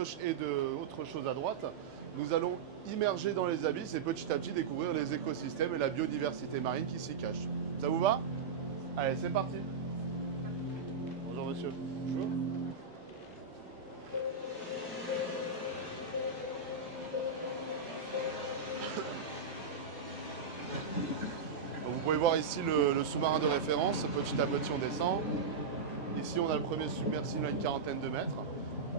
gauche et d'autres choses à droite, nous allons immerger dans les abysses et petit à petit découvrir les écosystèmes et la biodiversité marine qui s'y cache. Ça vous va? Allez, c'est parti. Bonjour monsieur. Bonjour. Vous pouvez voir ici le sous-marin de référence. Petit à petit, on descend. Ici, on a le premier submersible à une quarantaine de mètres.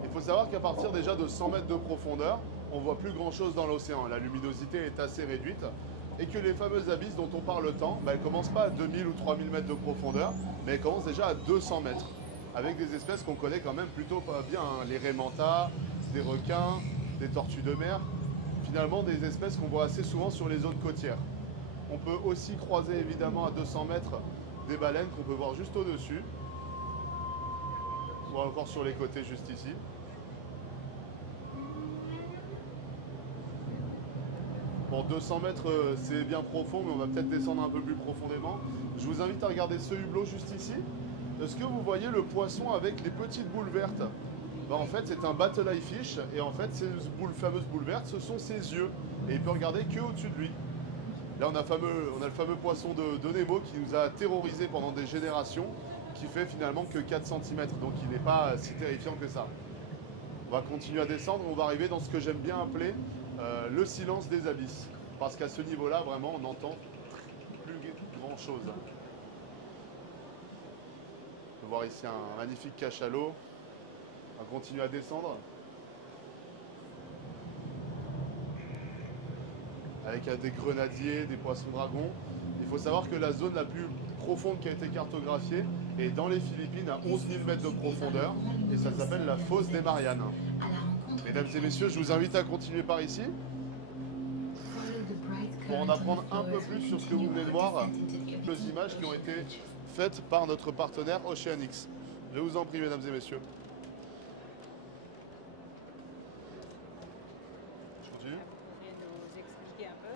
Il faut savoir qu'à partir déjà de 100 mètres de profondeur, on voit plus grand-chose dans l'océan. La luminosité est assez réduite. Et que les fameuses abysses dont on parle tant, elles ne commencent pas à 2000 ou 3000 mètres de profondeur, mais elles commencent déjà à 200 mètres. Avec des espèces qu'on connaît quand même plutôt pas bien. Les raies mantas, des requins, des tortues de mer. Finalement, des espèces qu'on voit assez souvent sur les zones côtières. On peut aussi croiser évidemment à 200 mètres des baleines qu'on peut voir juste au-dessus. Ou encore sur les côtés juste ici. Bon, 200 mètres c'est bien profond, mais on va peut-être descendre un peu plus profondément. Je vous invite à regarder ce hublot juste ici. Est-ce que vous voyez le poisson avec les petites boules vertes? En fait, c'est un battle eye fish, et en fait, ces fameuses boules vertes, ce sont ses yeux. Et il peut regarder que au-dessus de lui. Là, on a le fameux poisson de Nemo qui nous a terrorisés pendant des générations, qui fait finalement que 4 cm, donc il n'est pas si terrifiant que ça. On va continuer à descendre, on va arriver dans ce que j'aime bien appeler le silence des abysses. Parce qu'à ce niveau-là, vraiment, on n'entend plus grand-chose. On peut voir ici un magnifique cachalot. On va continuer à descendre. Avec des grenadiers, des poissons dragons. Il faut savoir que la zone la plus profonde qui a été cartographiée est dans les Philippines à 11 000 mètres de profondeur et ça s'appelle la fosse des Mariannes. Mesdames et messieurs, je vous invite à continuer par ici pour en apprendre un peu plus sur ce que vous venez de voir, les images qui ont été faites par notre partenaire Oceanix. Je vous en prie, mesdames et messieurs.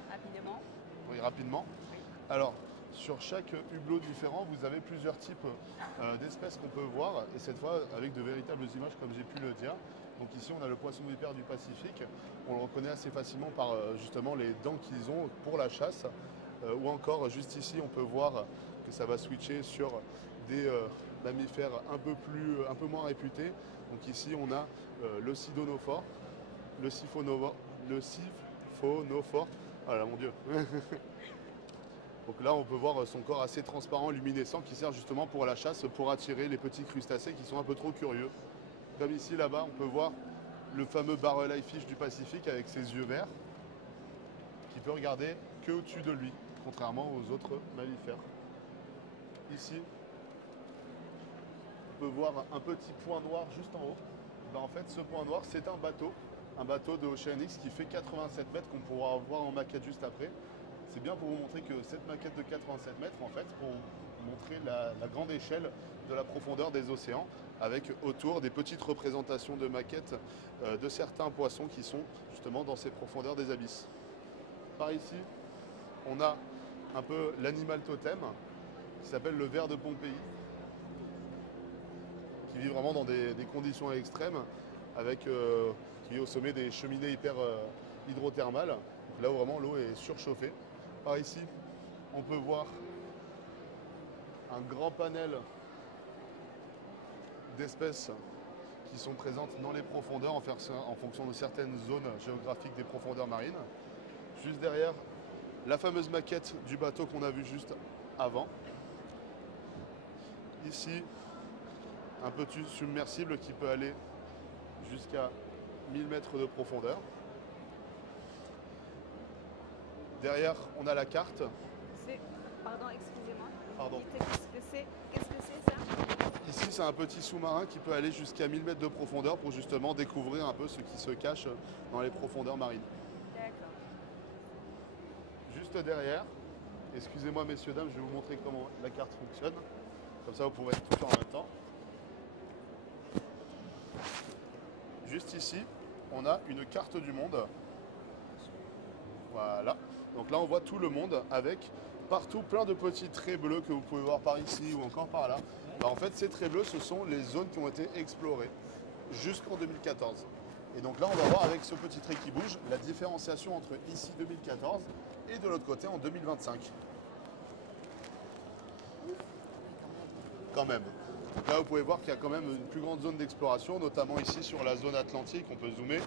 Rapidement. Oui, rapidement. Alors, sur chaque hublot différent, vous avez plusieurs types d'espèces qu'on peut voir, et cette fois avec de véritables images, comme j'ai pu le dire. Donc ici, on a le poisson vipère du Pacifique. On le reconnaît assez facilement par justement les dents qu'ils ont pour la chasse. Ou encore, juste ici, on peut voir que ça va switcher sur des mammifères un peu moins réputés. Donc ici, on a le sidonophore, le siphonophore. Voilà, mon Dieu. Donc là, on peut voir son corps assez transparent, luminescent, qui sert justement pour la chasse, pour attirer les petits crustacés qui sont un peu trop curieux. Comme ici, là-bas, on peut voir le fameux barrel eye fish du Pacifique avec ses yeux verts, qui peut regarder que au-dessus de lui, contrairement aux autres mammifères. Ici, on peut voir un petit point noir juste en haut. En fait, ce point noir, c'est un bateau de Oceanix qui fait 87 mètres qu'on pourra voir en maquette juste après. C'est bien pour vous montrer que cette maquette de 87 mètres, en fait, pour vous montrer la grande échelle de la profondeur des océans, avec autour des petites représentations de maquettes de certains poissons qui sont justement dans ces profondeurs des abysses. Par ici, on a un peu l'animal totem qui s'appelle le ver de Pompéi, qui vit vraiment dans des conditions extrêmes, avec qui vit au sommet des cheminées hyper hydrothermales, là où vraiment l'eau est surchauffée. Par ici, on peut voir un grand panel d'espèces qui sont présentes dans les profondeurs en fonction de certaines zones géographiques des profondeurs marines. Juste derrière, la fameuse maquette du bateau qu'on a vu juste avant. Ici, un petit submersible qui peut aller jusqu'à 1000 mètres de profondeur. Derrière, on a la carte. Pardon, excusez-moi. Pardon. Qu'est-ce que c'est ça? Ici, c'est un petit sous-marin qui peut aller jusqu'à 1000 mètres de profondeur pour justement découvrir un peu ce qui se cache dans les profondeurs marines. D'accord. Juste derrière, excusez-moi messieurs, dames, je vais vous montrer comment la carte fonctionne. Comme ça, vous pourrez tout faire en même temps. Juste ici, on a une carte du monde. Voilà. Donc là, on voit tout le monde avec partout plein de petits traits bleus que vous pouvez voir par ici ou encore par là. En fait, ces traits bleus, ce sont les zones qui ont été explorées jusqu'en 2014. Et donc là, on va voir avec ce petit trait qui bouge la différenciation entre ici 2014 et de l'autre côté en 2025. Quand même. Donc là, vous pouvez voir qu'il y a quand même une plus grande zone d'exploration, notamment ici sur la zone atlantique. On peut zoomer.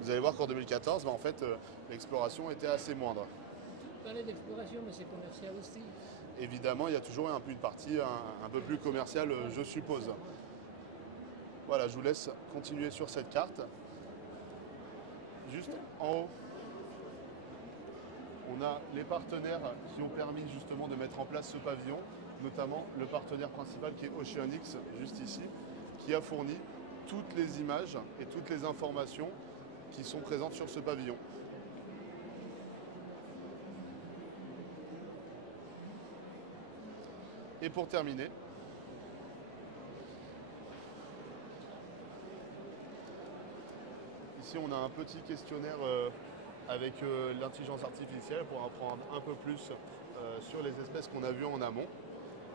Vous allez voir qu'en 2014, en fait, l'exploration était assez moindre. Tu parlais d'exploration, mais c'est commercial aussi. Évidemment, il y a toujours une partie un peu plus commerciale, je suppose. Voilà, je vous laisse continuer sur cette carte. Juste en haut, on a les partenaires qui ont permis justement de mettre en place ce pavillon, notamment le partenaire principal qui est Oceanix, juste ici, qui a fourni toutes les images et toutes les informations qui sont présentes sur ce pavillon. Et pour terminer, ici on a un petit questionnaire avec l'intelligence artificielle pour apprendre un peu plus sur les espèces qu'on a vues en amont.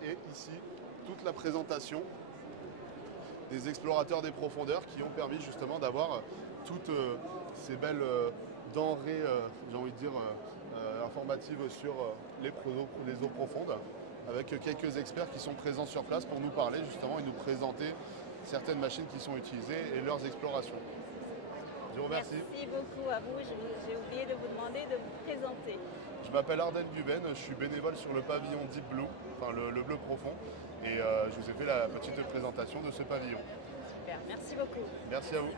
Et ici, toute la présentation des explorateurs des profondeurs qui ont permis justement d'avoir toutes ces belles denrées, j'ai envie de dire, informatives sur les eaux profondes, avec quelques experts qui sont présents sur place pour nous parler justement et nous présenter certaines machines qui sont utilisées et leurs explorations. Je vous remercie. Merci beaucoup à vous. J'ai oublié de vous demander de vous présenter. Je m'appelle Arden Guven, je suis bénévole sur le pavillon Deep Blue, enfin le bleu profond, et je vous ai fait la petite présentation de ce pavillon. Super, merci beaucoup. Merci à vous.